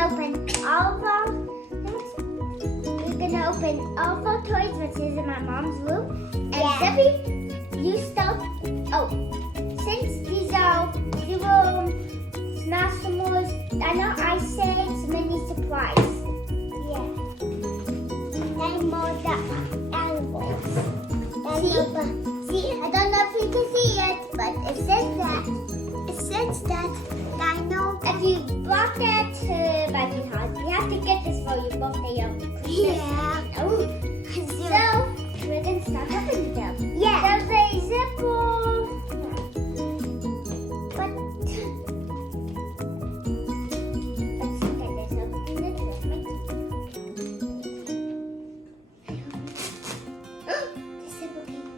open all of our we're gonna open all of our toys, which is in my mom's room. And Zippy, you stoked. Oh, since these are little small s'mores, I know I said mini surprise. Yeah. And more the animals. See, I don't know if you can see it, but it says that. It says that Dino. If you bought that by the house, you have to get this for your birthday or Christmas. Yeah. Oh. So we're gonna start opening them. Yeah. There's a zipper. But let's get this open the truck. The zipper came.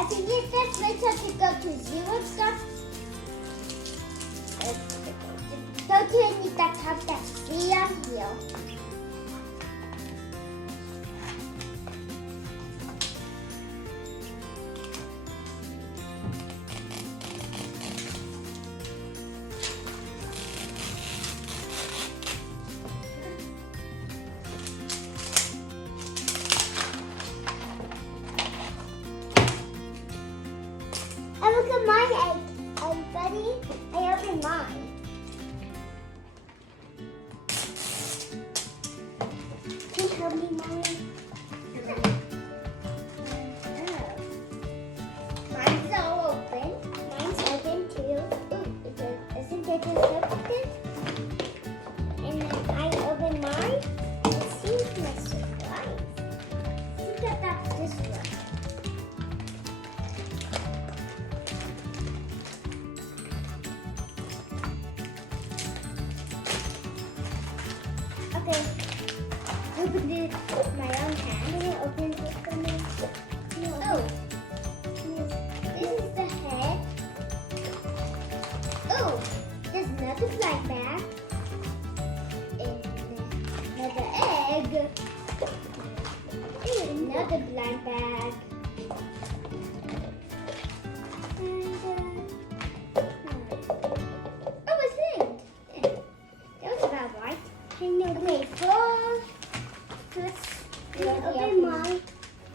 If you use this later to go to zero stuff, go to any that have that C on here. And look at my egg. I'm ready. I opened mine. Can you help me, Mommy? Mine's all open. Mine's open too. Ooh, isn't it just open? And then I open mine. Let's see my surprise. I think that's this one. Okay, open it with my own hand. I'm gonna open it with my Oh, this is the head. Oh, there's another black bag. And another egg. And another black bag. And, oh, it's in. Yeah. That was about right. Okay, first open mine.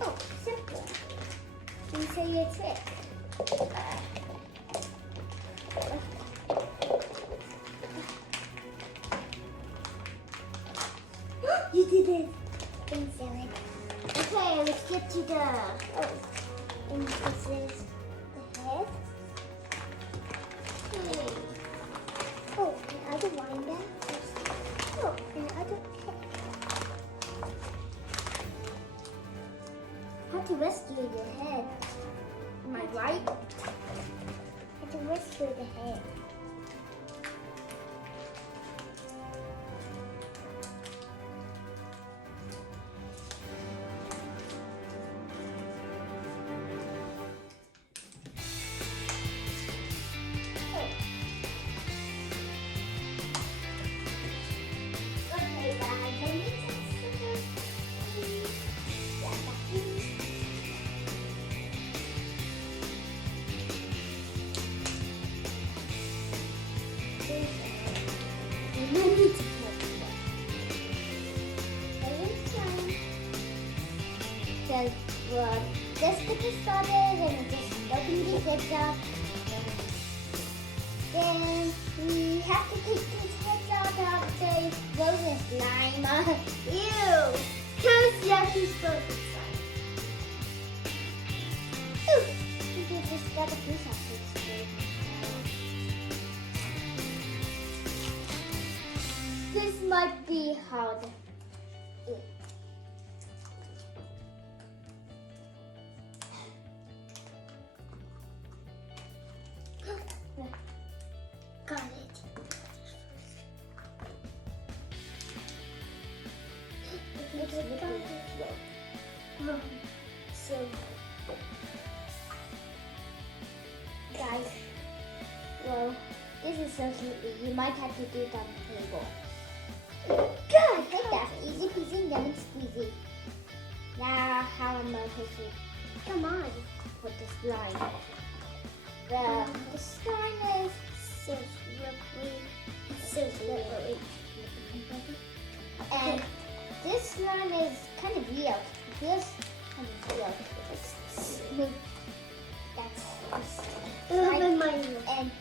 Oh, simple. And say your trick. You did it. Thanks, Ellen. Okay, let's get to the. Oh, and this is the head. Okay. Oh, another wine bag. Oh, another pet. How to rescue the head? Am I right? How to rescue the head? Just get this started and just open the zips up. Then we have to take these heads out of the frozen slime. Ew! Because you have to frozen slime. Ooh! We just got a piece of it. This might be hard. Got it. So, guys, well, this is so you might have to do it on the table. Good. I think that's easy peasy lemon squeezy. Now how am I supposed to come on with the slime? The slime is so slippery. It's so slippery. And this slime is kind of real. It feels kind of real. It's smooth. That's and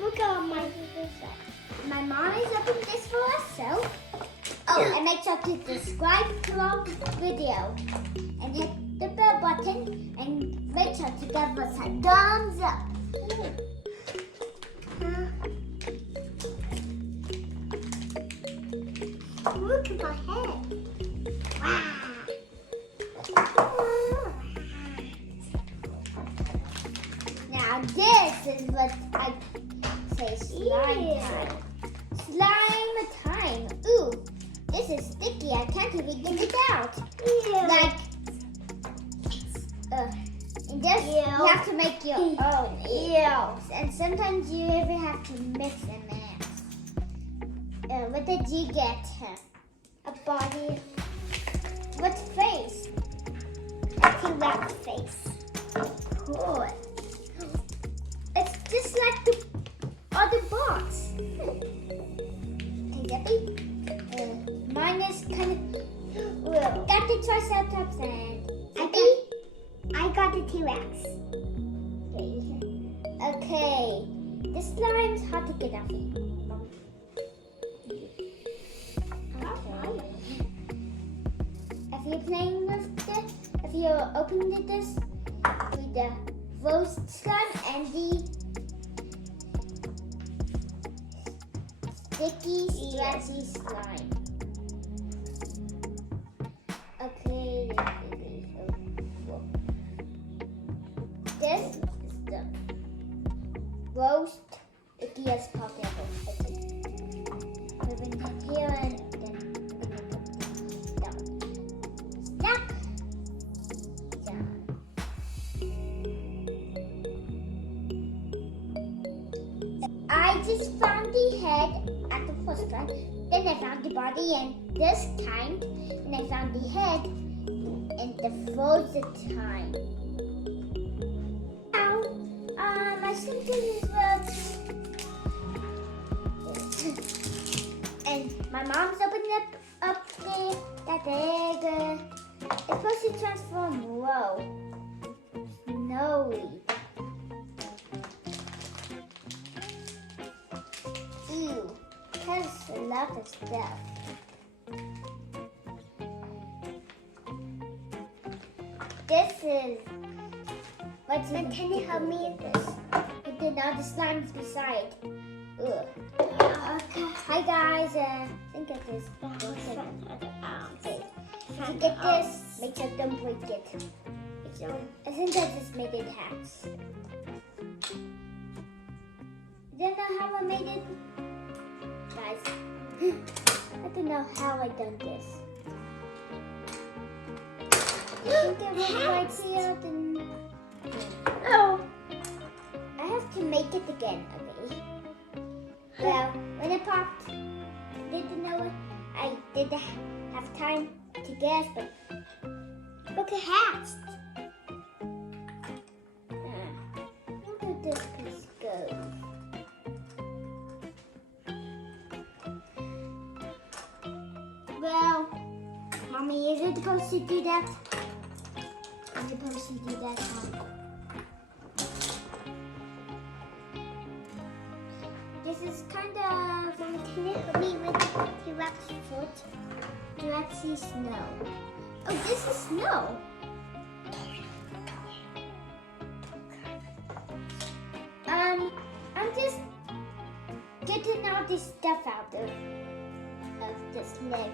look how my mom is opening this for us, so and make sure to subscribe to our video and hit the bell button and make sure to give us a thumbs up. Look at my head. Wow. Now this is what I say slime time. Slime time. Ooh, this is sticky. I can't even get it out. Like, and this you have to make your own. And sometimes you even have to mix and mix. What did you get? A body. What face? A T-Rex face. Cool. It's just like the other box. Okay, Debbie. Mine is kind of. Got the Triceratops and. I got the T-Rex. Okay. This slime's hard to get off. If you're playing with this, if you're opening this with the rose slime and the sticky, stretchy slime. Okay, this is the rose stickiest pop ever. We're going to put here and then we're going to put that one. Snap! Down. I just found the head at the first one. Then I found the body, and this time, and I found the head in the frozen time. Now, my symptom is and my mom's opening up that egg. It's supposed to transform. Whoa, snowy. Ew, has a lot of stuff. This is what's in. Can you help me with this? But then now the slime's beside. Ugh. Okay. Hi guys, I think it is. Okay. To get this, make sure don't break it. I think I just made it hats. Don't know how I made it, guys. I don't know how I done this. I think it was right here. Then oh, I have to make it again. Okay. Well, when it popped, didn't know it. I didn't have time to guess, but look at hats. Where did this piece go? Well, Mommy, is it supposed to do that? I'm supposed to do that, Mom. This is kind of, can you help me with the T-Rex foot? T-Rexy snow. Oh, this is snow. I'm just getting all this stuff out of this leg.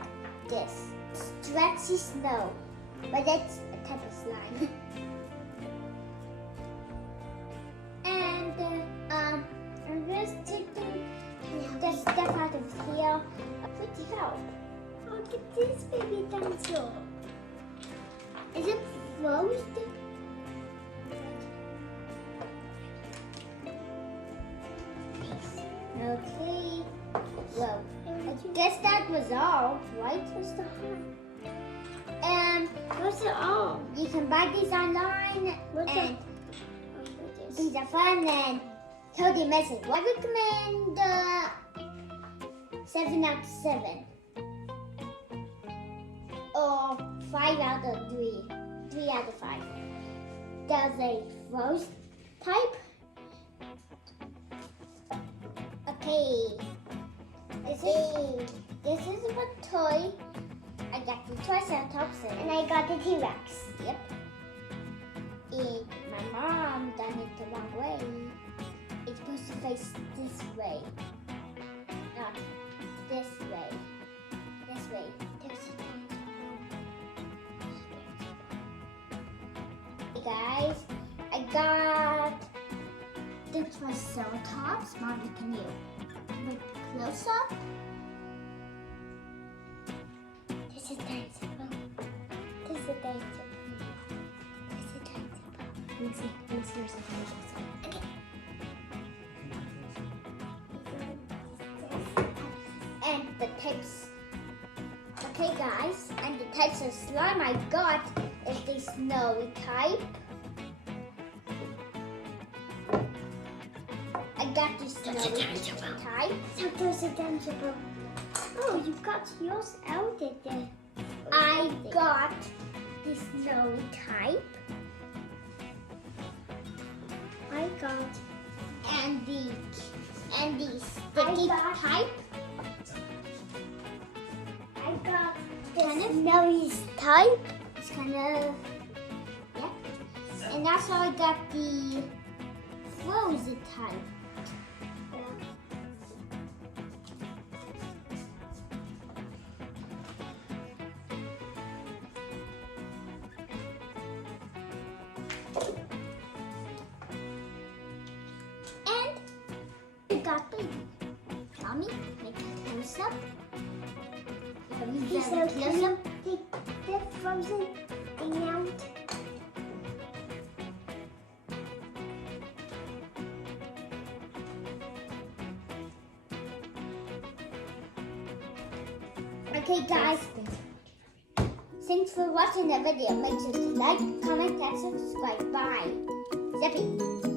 This stretchy snow, but that's a type of slime. And I'm just taking the stuff out of here. Pretty help. Look at this baby dinosaur. Is it frozen? Well, I guess that was all, right? What's the what's it all? You can buy these online. These are fun and tell the message. I recommend 7 out of 7. Or 5 out of 3. 3 out of 5. There's a rose type. Okay. This is a toy. I got the Triceratops and I got the T-Rex. Yep. And my mom done it the wrong way. It's supposed to face this way. Not this way. This way. Hey guys, I got the Triceratops. Mommy, can you look close up? This is Dinosaur. This is Dinosaur. This is Dinosaur. Let me see your second. Okay. And the types. Okay, guys, and the types of slime I got is the snowy type. I got the snowy type. So there's a Dinosaur. Oh, you got yours out there. I got the snowy type. I got and the sticky type. I got the snowy type. It's kind of and also I got the frozen type. Got the Mommy, make a close up. Take the frozen thing out. Okay guys, thanks for watching the video. Make sure to like, comment, and subscribe. Bye. Zippy.